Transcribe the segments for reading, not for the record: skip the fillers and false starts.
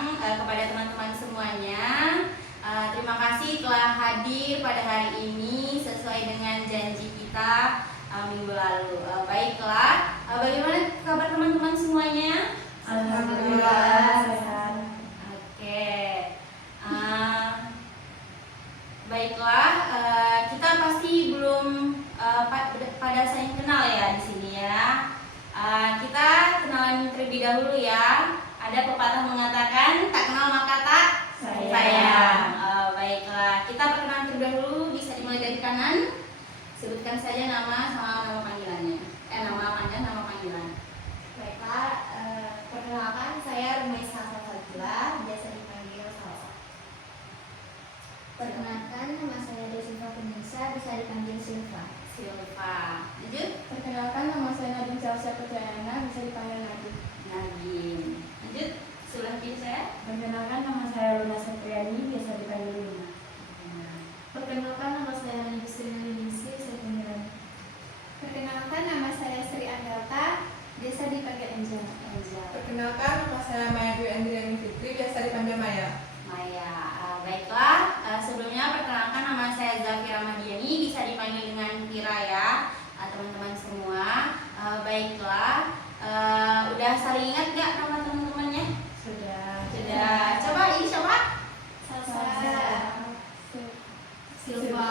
datang kepada teman-teman semuanya. Terima kasih telah hadir pada hari ini sesuai dengan janji kita minggu lalu. Baiklah, bagaimana kabar teman-teman semuanya? Alhamdulillah sehat. Oke. Baiklah, kita pasti belum pada saling kenal ya di sini ya. Kita kenalan terlebih dahulu ya. Ada pepatah mengatakan tak kenal maka tak sayang. Baiklah, kita perkenalan terlebih dahulu, bisa dimulai dari kanan. Sebutkan saja nama sama nama panggilannya. Nama panjang, nama panggilan. Baiklah, perkenalkan saya Rumaisa Salsabila, biasa dipanggil Salsa. Perkenalkan, nama saya Desiva Penisa, bisa dipanggil Silva. Lanjut. Perkenalkan, nama saya Nadine Chelsea Putrayana, bisa dipanggil Nadine. Lanjut. Sebelah kiri saya. Perkenalkan, nama saya Luna Septriani, biasa dipanggil Luna. Perkenalkan, nama saya Rani Sri Ningsi, bisa dipanggil Rani. Perkenalkan, nama saya Sri Anggata, biasa dipanggil Angel. Perkenalkan, nama saya Maya Dwi Andriani Fitri, biasa dipanggil Maya. Baiklah, sebelumnya perkenalkan nama saya Zafira Madiani, bisa dipanggil dengan Vira ya, teman-teman semua. Baiklah, udah saling ingat gak nama teman-temannya? Sudah. Coba ini siapa? Salsa, Silva,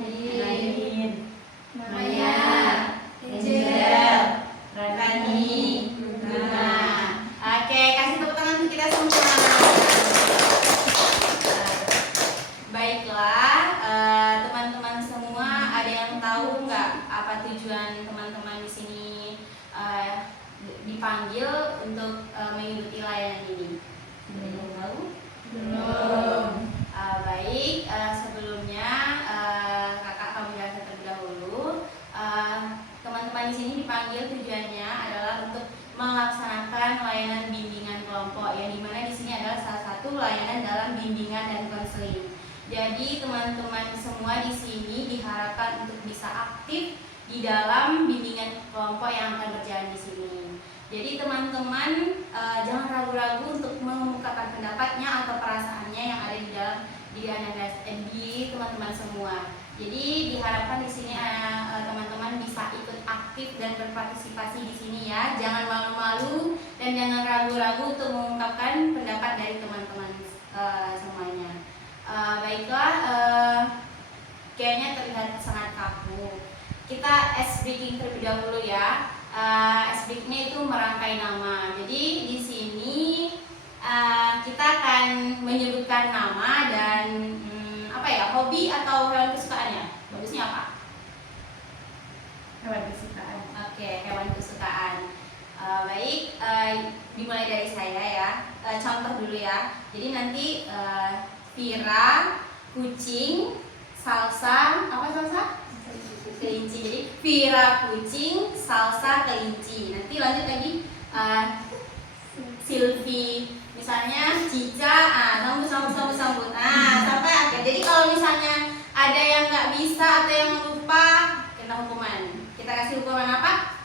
Nadine, Maya, Angel, Rani, Luna. Oke, kasih tepuk tangan untuk kita semua. Baiklah, teman-teman semua, ada yang tahu nggak apa tujuan teman-teman di sini dipanggil untuk mengikuti layanan ini? Belum tahu? Belum. Baik, sebelumnya kakak akan menjelaskan terlebih dahulu. Teman-teman di sini dipanggil tujuannya adalah untuk melaksanakan layanan bimbingan kelompok, yang dimana di sini adalah salah satu layanan dalam bimbingan dan konseling. Jadi teman-teman semua di sini diharapkan untuk bisa aktif di dalam bimbingan kelompok yang akan berjalan di sini. Jadi teman-teman jangan ragu-ragu untuk mengungkapkan pendapatnya atau perasaannya yang ada di dalam diri teman-teman semua. Jadi diharapkan di sini teman-teman bisa ikut aktif dan berpartisipasi di sini ya. Jangan malu-malu dan jangan ragu-ragu untuk mengungkapkan pendapat dari teman-teman semuanya. Baiklah, kayaknya terlihat sangat kaku. Kita ice breaking terlebih dahulu ya. Ice breakingnya itu merangkai nama. Jadi di sini kita akan menyebutkan nama dan hobi atau hewan kesukaannya. Bagusnya apa? Hewan kesukaan. Oke, hewan kesukaan. Baik, dimulai dari saya ya. Contoh dulu ya. Jadi nanti Vira, kucing, Salsa, apa Salsa? Kelinci. Jadi Vira kucing, Salsa kelinci. Nanti lanjut lagi Silvi, misalnya Cica, sambut. Sampai akhir. Jadi kalau misalnya ada yang nggak bisa atau yang lupa, kena hukuman. Kita kasih hukuman apa?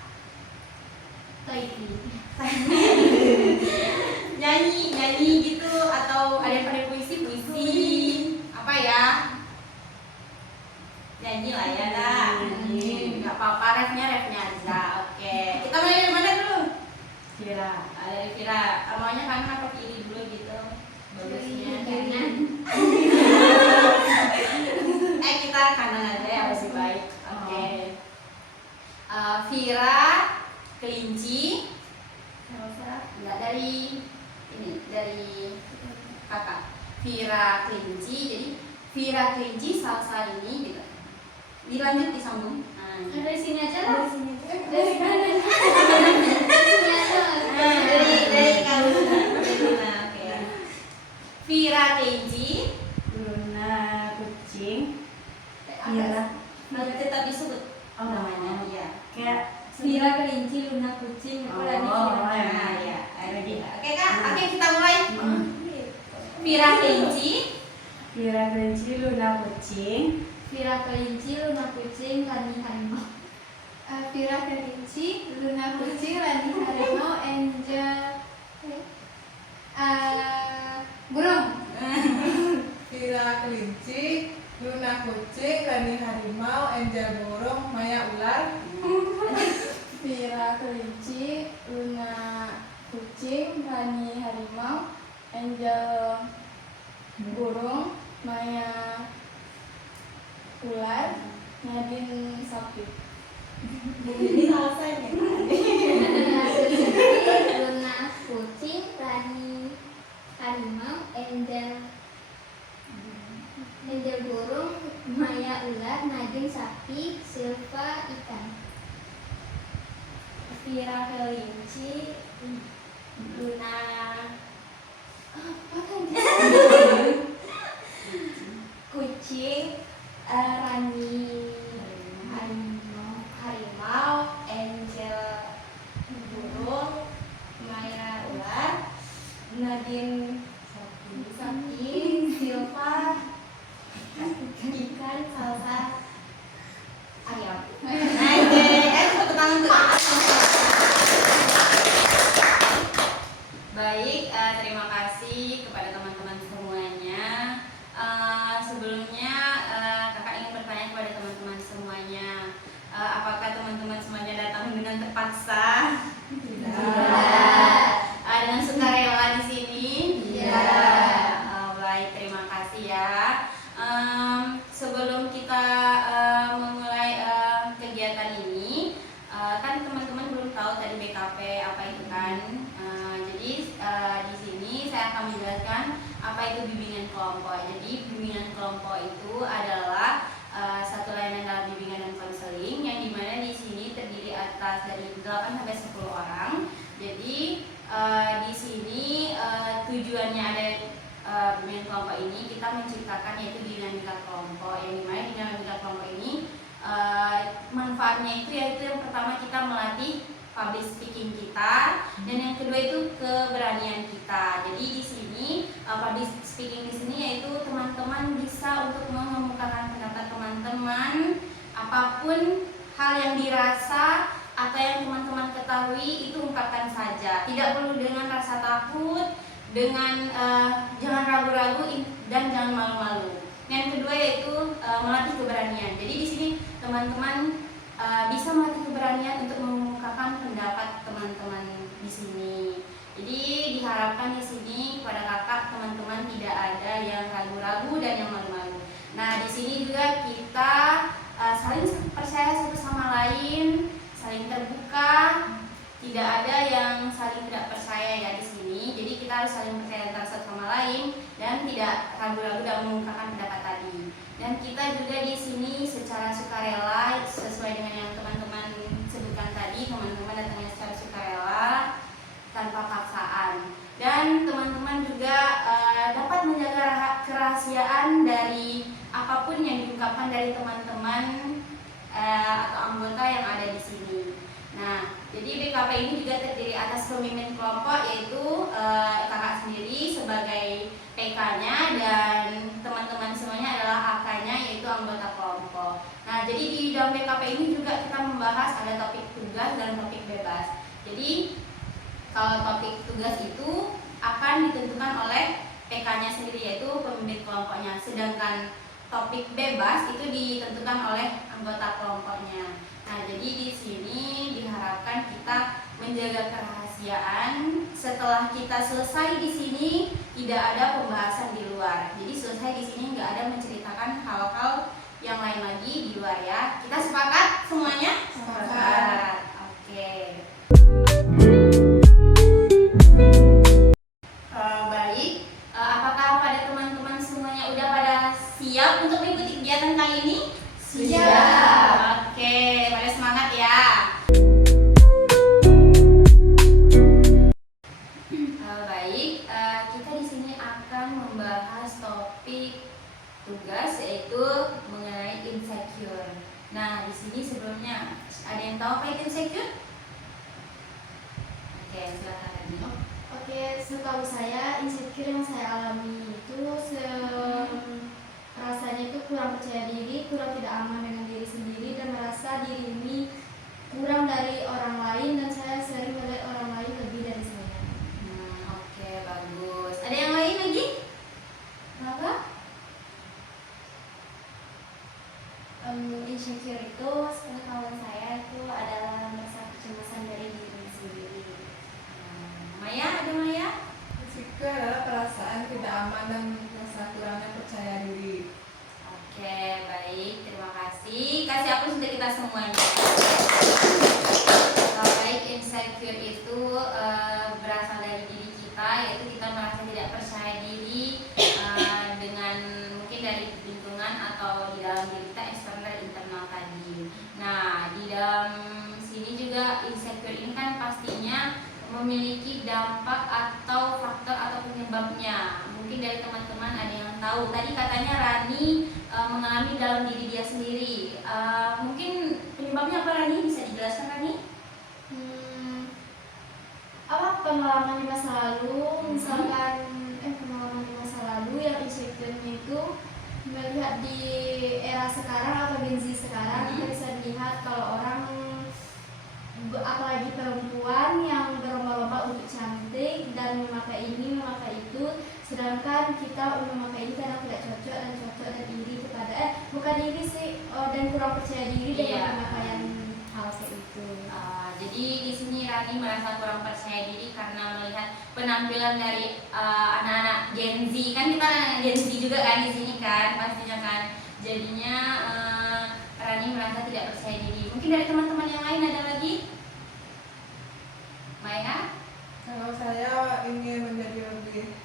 nyanyi gitu, atau ada yang pada puisi apa ya? Nyanyi lah ya dah. Nggak apa-apa, refnya aja. Oke. Kita mulai dari mana dulu? Vira. Dari Vira. Maunya kanan apa kiri dulu gitu? Bagusnya kanan. Kita kanan aja ya, masih baik. Oke. Vira kelinci. Enggak, dari kakak. Vira kelinci. Jadi Vira kelinci, Salsa ini gitu. Dilanjut disambung. Dari sini aja lah. Dari kamu. Oke. Vira kelinci, Luna kucing. Vira. tetap disebut namanya. Iya. Kayak Vira kelinci, Luna kucing, aku Rani Vira. Ya. Oke Kak, oke kita mulai. Vira kelinci, Vira kelinci, Luna kucing. Vira kelinci, Luna kucing, Rani harimau. Vira kelinci, Luna kucing, Rani harimau, Angel Angel burung, Maya ular. Vira kelinci, Luna kucing, Rani harimau, Angel burung, Maya ular, Nadine sapi. Ini alasannya. Vira kelinci, Luna kucing, Rani harimau, Angel burung, Maya ular, Nadine sapi, Silva ikan. Vira kelinci, Luna apa kan? Kucing, Rani harimau, Angel burung, Maya ular, Nadine sapi, Silva ikan, salsa ayam. Tepuk tangan untuk baik, terima kasih kepada teman-teman semuanya. Sebelumnya kakak ingin bertanya kepada teman-teman semuanya, apakah teman-teman semuanya datang dengan terpaksa? Tidak. Dengan sukarela di sini? Tidak. Baik, terima kasih ya. Sebelum kita memulai kegiatan ini, kan teman-teman belum tahu tadi BKP apa itu kan. Jadi di sini saya akan menjelaskan apa itu bimbingan kelompok. Jadi bimbingan kelompok itu adalah satu layanan dalam bimbingan dan konseling yang dimana di sini terdiri atas dari 8 sampai 10 orang. Jadi di sini tujuannya ada bimbingan kelompok ini kita menciptakan yaitu dinamika kelompok, yang dimana dinamika kelompok ini manfaatnya itu yaitu yang pertama kita melatih public speaking kita, dan yang kedua itu keberanian kita. Jadi di sini public speaking di sini yaitu teman-teman bisa untuk mengemukakan pendapat teman-teman apapun hal yang dirasa atau yang teman-teman ketahui itu ungkapkan saja, tidak perlu dengan rasa takut, dengan jangan ragu-ragu dan jangan malu-malu. Yang kedua yaitu melatih keberanian. Jadi di sini teman-teman bisa melatih keberanian untuk mengungkapkan pendapat teman-teman di sini. Jadi diharapkan di sini kepada kakak teman-teman tidak ada yang ragu-ragu dan yang malu-malu. Nah di sini juga kita saling percaya satu sama lain, saling terbuka, tidak ada yang saling tidak percaya ya di sini. Jadi kita harus saling percaya antara satu sama lain dan tidak ragu-ragu dalam mengungkapkan pendapat tadi. Dan kita juga di sini secara sukarela sesuai dengan yang teman-teman sebutkan tadi, teman-teman datangnya secara sukarela tanpa paksaan. Dan teman-teman juga dapat menjaga kerahasiaan dari apapun yang diungkapkan dari teman-teman atau anggota yang ada di sini. Nah, jadi BKP ini juga terdiri atas pemimpin kelompok yaitu kakak sendiri sebagai PK-nya dan teman-teman semuanya adalah AK-nya yaitu anggota kelompok. Nah, jadi di dalam BKP ini juga kita membahas ada topik tugas dan topik bebas. Jadi kalau topik tugas itu akan ditentukan oleh PK-nya sendiri yaitu pemimpin kelompoknya, sedangkan topik bebas itu ditentukan oleh anggota kelompoknya. Nah, jadi di sini diharapkan kita menjaga kerahasiaan. Setelah kita selesai di sini, tidak ada pembahasan di luar. Jadi selesai di sini nggak ada menceritakan hal-hal yang lain lagi di luar ya. Kita sepakat semuanya? Sepakat. Oke. Baik. Apakah pada teman-teman semuanya udah pada siap untuk mengikuti kegiatan kali ini? Siap. Oke, pada semangat ya. Baik, kita di sini akan membahas topik tugas yaitu mengenai insecure. Nah, di sini sebelumnya ada yang tahu apa itu insecure? Oke, silakan Adi. Oke, setahu saya insecure yang saya alami itu rasanya itu kurang percaya diri, kurang tidak aman dengan diri sendiri dan merasa diri ini kurang dari orang lain dan saya sering melihat orang lain lebih dari saya. Oke, bagus. Ada yang lain lagi? Kenapa? Insecure aman dan rasa kurangnya percaya diri. Oke, baik, terima kasih. Kasih aplaus untuk kita semuanya. Baik, insecure itu berasal dari diri kita, yaitu kita merasa tidak percaya diri dengan mungkin dari lingkungan atau di dalam diri kita, eksternal dan internal tadi. Nah, di dalam sini juga insecure ini kan pastinya memiliki dampak atau faktor atau penyebabnya. Mungkin dari teman-teman ada yang tahu. Tadi katanya Rani mengalami dalam diri dia sendiri. Mungkin penyebabnya apa, Rani? Bisa dijelaskan, Rani? Apa pengalaman di masa lalu, misalkan pengalaman di masa lalu yang insecure-nya itu melihat di era sekarang atau Gen Z sekarang, kita bisa dilihat kalau orang apalagi perempuan yang berlomba-lomba untuk cantik dan memakai ini memakai itu, sedangkan kita memakai ini karena tidak cocok dan iri kepada bukan iri sih, dan kurang percaya diri dengan pemakaian hal seperti itu. Jadi di sini Rani merasa kurang percaya diri karena melihat penampilan dari anak-anak Gen Z. Kan kita anak Gen Z juga kan di sini kan, pastinya kan. Jadinya Rani merasa tidak percaya diri. Mungkin dari teman-teman yang lain ada lagi? Maya? Kalau saya ingin menjadi lebih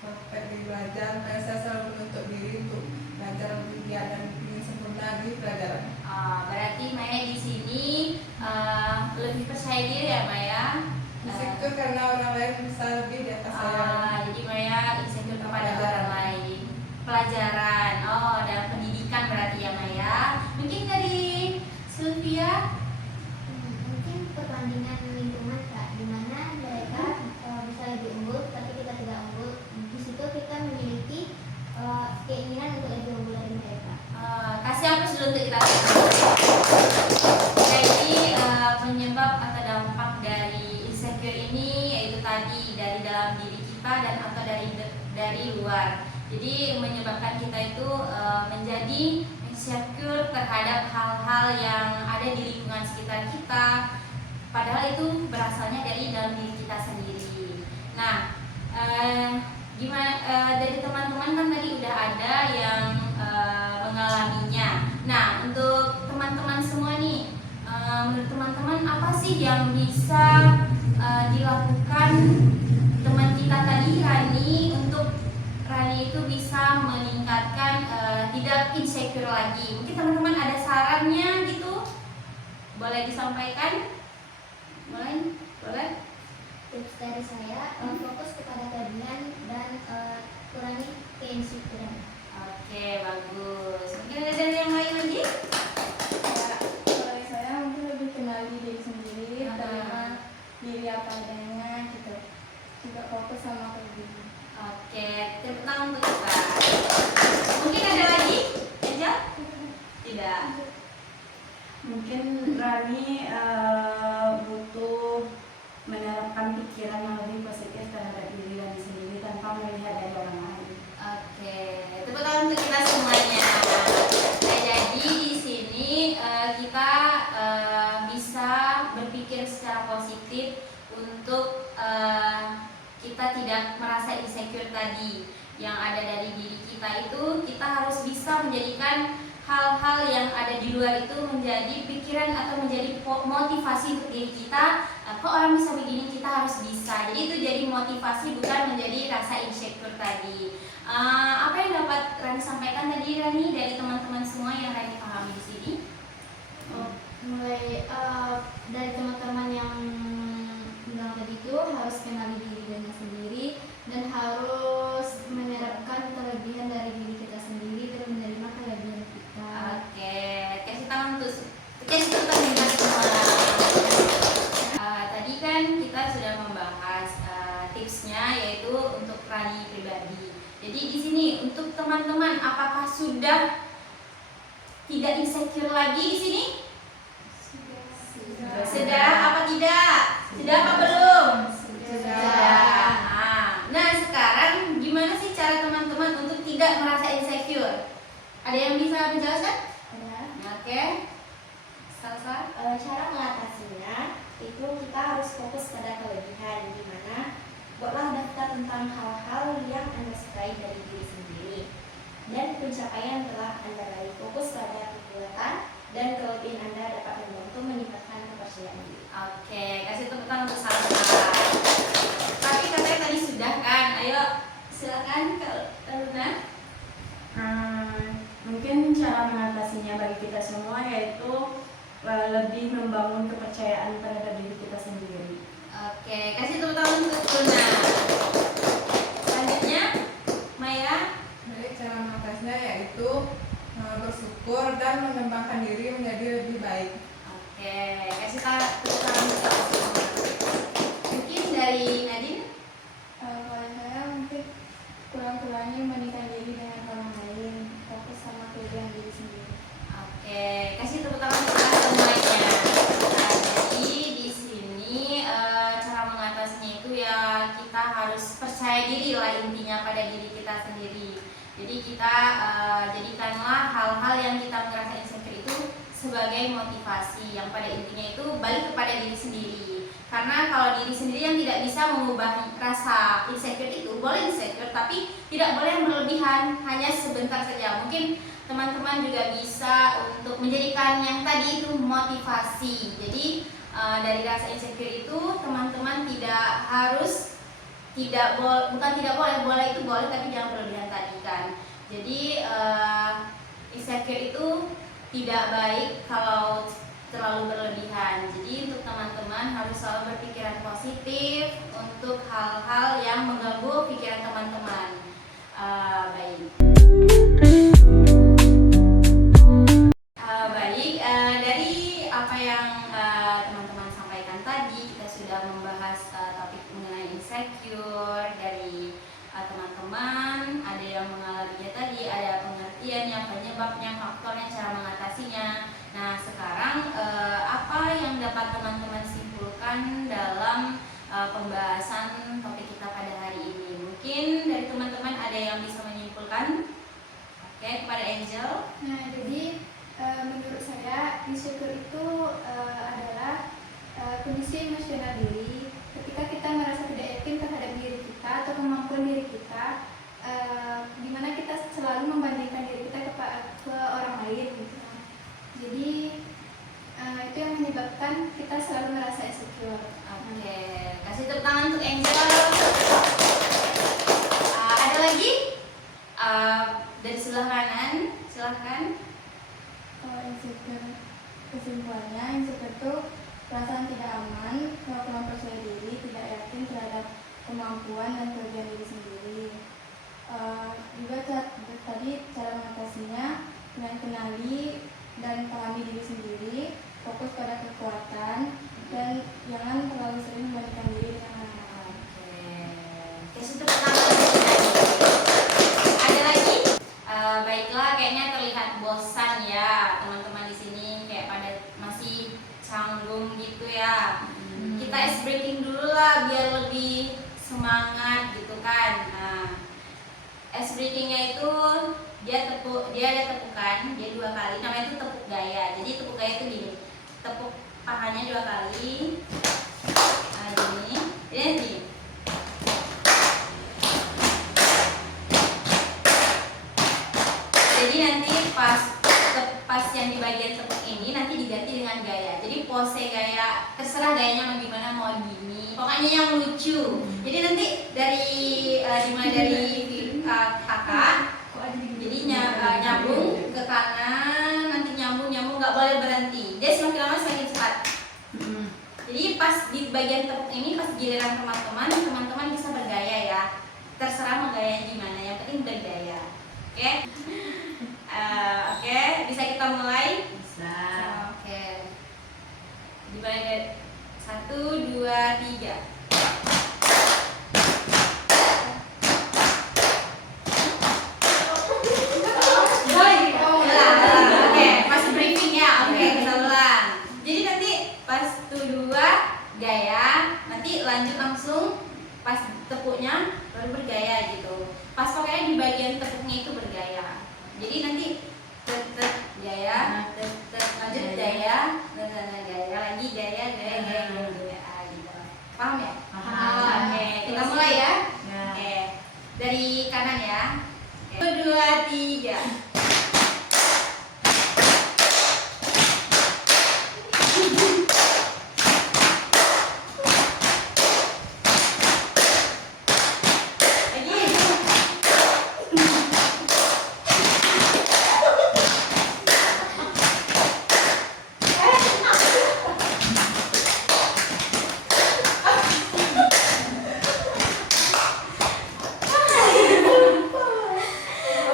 perfect di belajar, saya selalu menuntut diri untuk belajar lebih giat dan ingin sempurna di pelajaran. Berarti Maya di sini lebih percaya diri ya, Maya? Insecure karena orang lain bisa lebih di atas saya. Jadi Maya insecure kepada orang lain. Pelajaran, dan pendidikan berarti ya, Maya. Mungkin dari Sylvia? Mungkin perbandingan lingkungan Kak, di mana mereka bisa lebih unggul tapi kita tidak unggul. Di situ kita memiliki keinginan untuk lebih unggul dari mereka. Kasih apa dulu untuk kita. Jadi penyebab atau dampak dari insecure ini yaitu tadi dari dalam diri kita dan atau dari luar. Jadi menyebabkan kita itu menjadi insecure terhadap hal-hal yang ada di lingkungan sekitar kita, padahal itu berasalnya dari dalam diri kita sendiri. Nah, dari teman-teman kan tadi udah ada yang mengalaminya. Nah, untuk teman-teman semua nih, menurut teman-teman apa sih yang bisa dilakukan teman kita tadi, Rani, untuk Rani itu bisa meningkatkan tidak insecure lagi? Mungkin teman-teman ada sarannya gitu, boleh disampaikan? Boleh? Tips dari saya, fokus kepada kelebihan dan kurangi keinsecurean. Oke, bagus. Mungkin ada dari yang lain lagi? Ya, kalau dari saya mungkin lebih kenali diri sendiri, terima diri apa adanya gitu. Juga fokus sama kelebihan. Oke, tepuk tangan untuk kita. Mungkin ada lagi? Angel? Tidak. Mungkin Rani butuh menerapkan pikiran yang lebih positif terhadap diri Rani sendiri tanpa melihat dari orang lain. Oke, tepuk tangan untuk kita semuanya. Nah, jadi di sini kita bisa berpikir secara positif untuk kita tidak merasa insecure tadi yang ada dari diri kita. Itu kita harus bisa menjadikan hal-hal yang ada di luar itu menjadi pikiran atau menjadi motivasi untuk diri kita. Kok orang bisa begini, kita harus bisa. Jadi itu jadi motivasi, bukan menjadi rasa insecure tadi. Apa yang dapat Rani sampaikan tadi, Rani, dari teman-teman semua yang Rani pahami di sini? Mulai dari teman-teman yang bilang tadi itu harus kenali dirinya sendiri dan harus menerapkan kelebihan dari diri kita sendiri dan menerima kelebihan kita. Oke, kasih tangan untuk kita semua. Tadi kan kita sudah membahas tipsnya, yaitu untuk Rani pribadi. Jadi di sini untuk teman-teman, apakah sudah tidak insecure lagi di sini? Sudah apa tidak? Sudah apa belum? Sudah. Nah, sekarang gimana sih cara teman-teman untuk tidak merasa insecure? Ada yang bisa menjelaskan? Ada. Oke. Salsa? Cara mengatasinya itu kita harus fokus pada kelebihan, di mana buatlah daftar tentang hal-hal yang Anda sukai dari diri sendiri dan pencapaian telah Anda raih. Fokus pada kekuatan dan kelebihan Anda dapat membantu meningkatkan kepercayaan diri. Oke, kasih tepuk tangan untuk Salsa. Tapi katanya tadi sudah kan? Ayo silakan Kak Luna. Mungkin cara mengatasinya bagi kita semua yaitu lebih membangun kepercayaan terhadap diri kita sendiri. Oke, kasih tepuk tangan untuk Luna. Selanjutnya, Maya. Jadi cara mengatasinya yaitu bersyukur dan mengembangkan diri menjadi lebih baik. Oke, kasih tepuk tangan untuk Salsa. Mungkin dari Nadine. Kalau saya mungkin kurang-kurangnya membandingkan diri dengan orang lain, fokus sama kelebihan diri sendiri. Oke, kasih tepuk tangan untuk semuanya. Nah, jadi di sini cara mengatasinya itu ya kita harus percaya diri lah intinya pada diri kita sendiri. Jadi kita jadikanlah hal-hal yang kita merasa insecure itu sebagai motivasi yang pada intinya itu balik kepada diri sendiri. Karena kalau diri sendiri yang tidak bisa mengubah rasa insecure itu, boleh insecure tapi tidak boleh yang berlebihan, hanya sebentar saja. Mungkin teman-teman juga bisa untuk menjadikan yang tadi itu motivasi. Jadi dari rasa insecure itu teman-teman tidak harus bukan tidak boleh itu boleh tapi jangan berlebihan tadi kan. Jadi insecure itu tidak baik kalau terlalu berlebihan. Jadi untuk teman-teman harus selalu berpikiran positif untuk hal-hal yang mengganggu pikiran teman-teman. Baik. Dari apa yang teman-teman sampaikan tadi, kita sudah membahas topik mengenai insecure dari teman-teman. Ada yang mengalaminya tadi, ada pengertiannya, penyebabnya, faktornya, cara mengatasinya. Nah, sekarang apa yang dapat teman-teman simpulkan dalam pembahasan topik kita pada hari ini? Mungkin dari teman-teman ada yang bisa menyimpulkan? Oke, kepada Angel. Nah, jadi menurut saya insecure itu adalah kondisi emosional diri ketika kita merasa tidak yakin terhadap diri kita atau kemampuan diri kita, di mana kita selalu membandingkan diri kita ke orang lain gitu. Jadi itu yang menyebabkan kita selalu merasa insecure. Oke, kasih tepuk tangan untuk Angel. Ada lagi? Dari sebelah kanan, silahkan. Kalau insecure, kesimpulannya insecure itu perasaan tidak aman, kurang percaya diri, tidak yakin terhadap kemampuan dan kelebihan diri sendiri. Juga tadi cara mengatasinya dengan kenali dan pahami diri sendiri, fokus pada kekuatan, dan jangan terlalu sering membandingkan diri dengan orang lain. Oke, kasih tepuk tangan. Ada lagi? Baiklah, kayaknya terlihat bosan ya teman-teman di sini, kayak pada masih canggung gitu ya. Kita ice breaking dulu lah biar lebih semangat gitu kan. Nah, ice breakingnya itu dia ada tepukan, dia 2 kali, namanya itu tepuk gaya. Jadi tepuk gaya itu gini, tepuk pahanya 2 kali, gini, ini. Jadi nanti pas yang di bagian tepuk ini nanti diganti dengan gaya. Jadi pose gaya, terserah gayanya mau gimana, mau gini, pokoknya yang lucu. Jadi nanti dimulai dari kakak. Jadi nyambung ke kanan, nanti nyambung nggak boleh berhenti. Dia semakin lama semakin cepat. Jadi pas di bagian tepuk ini, pas giliran teman-teman bisa bergaya ya. Terserah mau gayanya gimana, yang penting bergaya. Oke? Oke, bisa kita mulai? Bisa. Oke. Dimulai dari 1, 2, 3. Lanjut langsung pas tepuknya baru bergaya gitu. Pas pokoknya di bagian tepuknya itu bergaya. Jadi nanti gaya, lanjut gaya, gaya lagi gaya gitu. Paham ya? Paham. Oke, kita mulai ya. Ya. kanan ya. Oke. 1, 2, 3.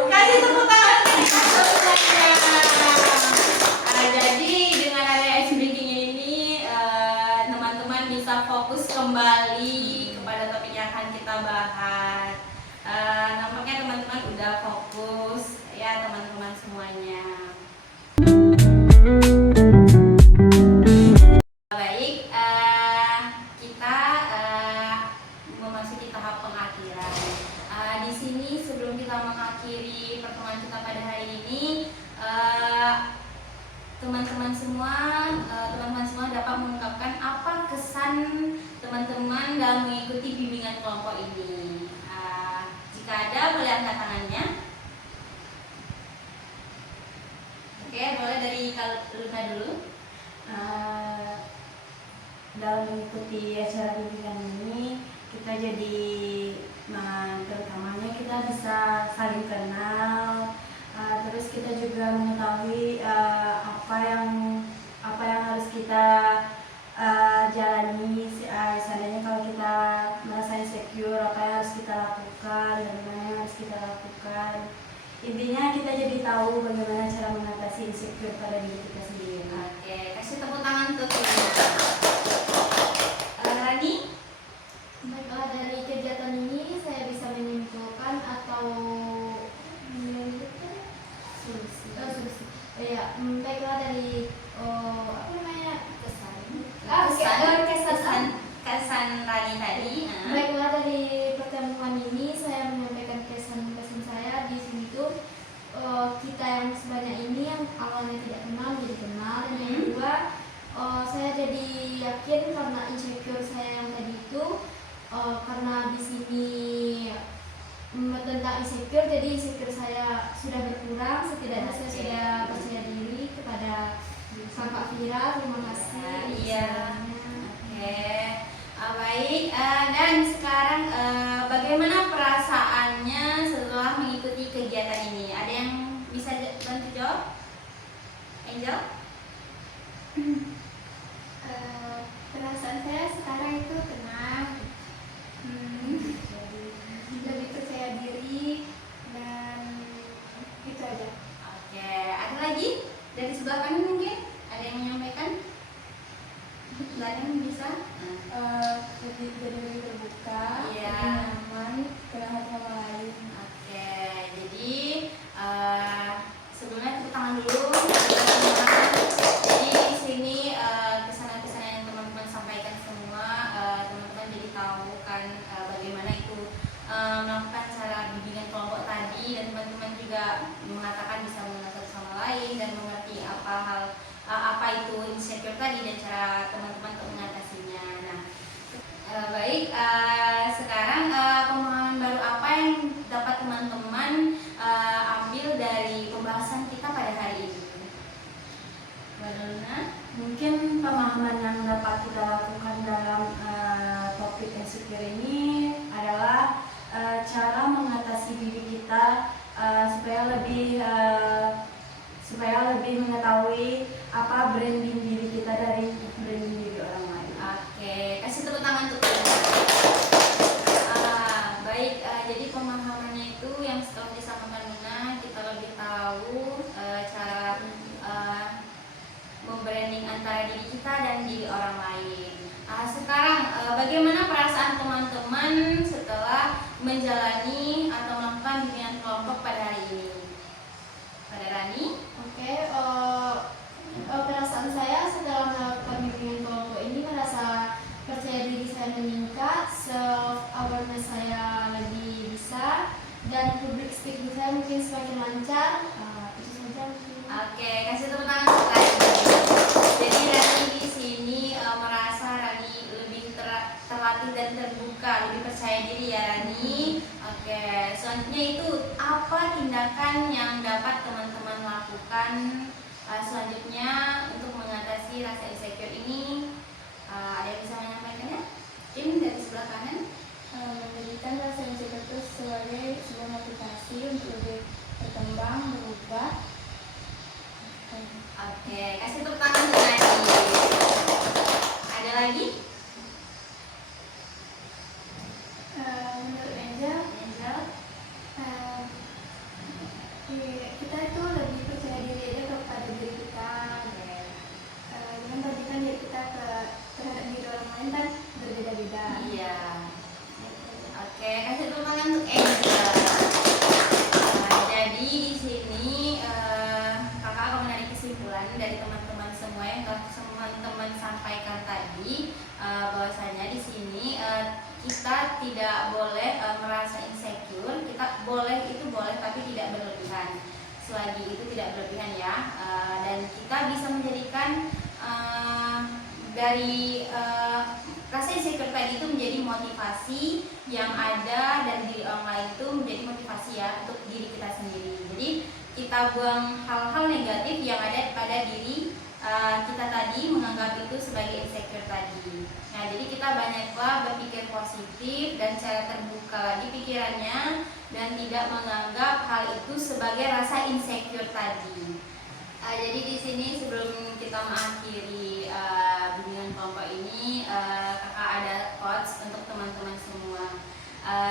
Kasih tepuk tangan semuanya. Jadi dengan adanya ice breaking ini, teman-teman bisa fokus kembali kepada topik yang akan kita bahas. Nampaknya teman-teman udah fokus ya teman-teman semuanya. Baik, kita memasuki tahap pengakhiran. Di sini sebelum kita mengakhiri pertemuan kita pada hari ini, teman-teman semua dapat mengungkapkan apa kesan teman-teman dalam mengikuti bimbingan kelompok ini. Jika ada, boleh angkat tangannya. Oke, boleh dari Luna dulu. Dalam mengikuti acara bimbingan ini kita jadi terutamanya kita bisa saling kenal, terus kita juga mengetahui apa yang harus kita jalani. Seandainya kalau kita merasa insecure, apa yang harus kita lakukan, bagaimana yang harus kita lakukan. Intinya kita jadi tahu bagaimana cara mengatasi insecure pada diri kita sendiri. Oke, kasih tepuk tangan untuk Luna. Rani? Baiklah, dari kegiatan ini saya bisa menyimpulkan atau solusi. Ya, baiklah dari apa namanya Kesan Rani tadi. Baiklah, dari pertemuan ini saya menyampaikan kesan-kesan saya di sini tuh, kita yang sebanyak ini yang awalnya tidak kenal jadi kenal, dan yang kedua saya jadi yakin karena insecure saya yang tadi itu, karena di sini tentang insecure, jadi insecure saya sudah berkurang. Setidaknya saya sudah percaya diri kepada Kakak Vira. Terima kasih. Iya. Oke. Baik. Dan sekarang bagaimana perasaannya setelah mengikuti kegiatan ini? Ada yang bisa bantu jawab? Angel? Perasaan saya sekarang itu tenang, lebih percaya diri, dan itu aja. Oke. Ada lagi? Dari sebelah kanan mungkin? Ada yang menyampaikan? Nggak ada yang bisa? Lebih terbuka, Iya. lebih nyaman, kenal sama lain. Oke, jadi sebelumnya tepuk tangan dulu kita semua. Jadi di sini kesan-kesan yang teman-teman sampaikan semua, teman-teman jadi tahu kan bagaimana itu melakukan cara bimbingan kelompok tadi, dan teman-teman juga mengatakan bisa mengenal satu sama lain dan mengerti apa itu insecure tadi dan cara teman-teman untuk mengatasinya. Nah, baik, sekarang pemahaman baru apa yang dapat teman-teman ambil dari pembahasan kita pada hari ini? Mbak Luna? Mungkin pemahaman yang dapat kita lakukan dalam topik insecure ini adalah cara mengatasi diri kita supaya lebih mengetahui apa branding diri kita dari branding diri orang lain. Oke, kasih tepuk tangan untuk kita. Baik, jadi pemahamannya itu yang setelah disampaikan Luna, kita lebih tahu cara membranding antara diri kita dan diri orang lain. Sekarang bagaimana perasaan teman-teman setelah menjalani atau melakukan bimbingan kelompok pada hari ini? Pada Rani? Oke, perasaan saya setelah melakukan bimbingan kelompok ini merasa percaya diri saya meningkat, self awareness saya lebih bisa, dan public speaking saya mungkin semakin lancar. Itu saja mungkin. Oke, kasih tepuk tangan untuk Rani. Jadi Rani di sini merasa Rani lebih terlatih dan terbuka, lebih percaya diri selanjutnya itu apa tindakan yang dapat teman-teman lakukan selanjutnya untuk mengatasi rasa insecure ini. Ada yang bisa menyampaikannya? Mungkin dari sebelah kanan. Menjadikan rasa insecure itu sebagai sebuah motivasi untuk lebih berkembang, berubah. Oke, kasih tepuk tangan untuk Nadi. Ada lagi? Menurut Angel, Angel? kita itu lebih percaya diri aja kepada diri kita. Dengan bandingkan diri kita terhadap diri orang lain kan berbeda-beda. Iya. Oke, kasih tepuk tangan untuk Angel. Jadi di sini kakak akan menarik kesimpulan dari teman-teman semua yang telah teman-teman sampaikan tadi, bahwasanya di sini kita tidak boleh merasa insecure. Kita boleh tapi tidak berlebihan. Selagi itu tidak berlebihan ya, dan kita bisa menjadikan dari rasa insecure tadi itu menjadi motivasi yang ada, dan diri orang lain itu menjadi motivasi ya untuk diri kita sendiri. Jadi kita buang hal-hal negatif yang ada pada diri kita tadi, menganggap itu sebagai insecure tadi. Nah, jadi kita banyaklah berpikir positif dan cara terbuka lagi pikirannya, dan tidak menganggap hal itu sebagai rasa insecure tadi. Jadi di sini sebelum kita mengakhiri bimbingan kelompok ini, kakak ada quotes untuk teman-teman semua.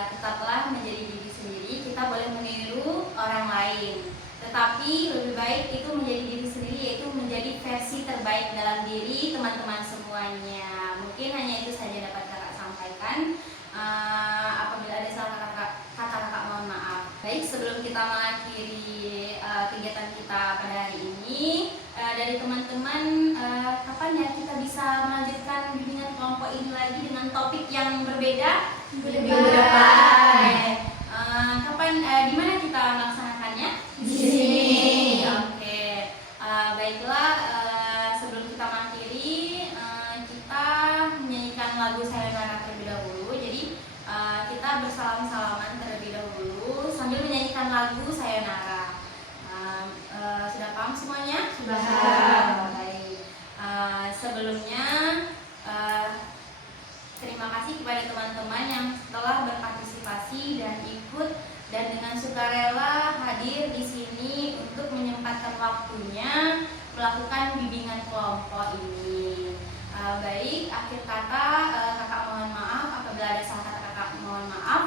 Tetaplah menjadi diri sendiri. Kita boleh meniru orang lain, tetapi lebih baik itu menjadi diri sendiri, yaitu menjadi versi terbaik dalam diri teman-teman semuanya. Mungkin hanya itu saja dapat kakak sampaikan. Apabila ada salah kata kakak mohon maaf. Baik, sebelum kita mengakhiri kegiatan kita pada hari ini, dari teman-teman, kapan ya kita bisa melanjutkan bimbingan kelompok ini lagi dengan topik yang berbeda? Kapan, di mana kita melaksanakannya? Di sini. Oke. Baiklah, sebelum kita mengakhiri, kita menyanyikan lagu Sayonara terlebih dahulu. Jadi kita bersalam-salaman terlebih dahulu sambil menyanyikan lagu Sayonara. Sudah paham semuanya? Sudah. Baik. Sebelumnya terima kasih kepada teman-teman yang telah berpartisipasi dan ikut dan dengan sukarela hadir di sini untuk menyempatkan waktunya melakukan bimbingan kelompok ini. Baik, akhir kata kakak mohon maaf apabila ada salah kata, kakak mohon maaf.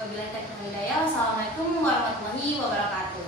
Wabillahi taufiq wal hidayah. Wassalamualaikum warahmatullahi wabarakatuh.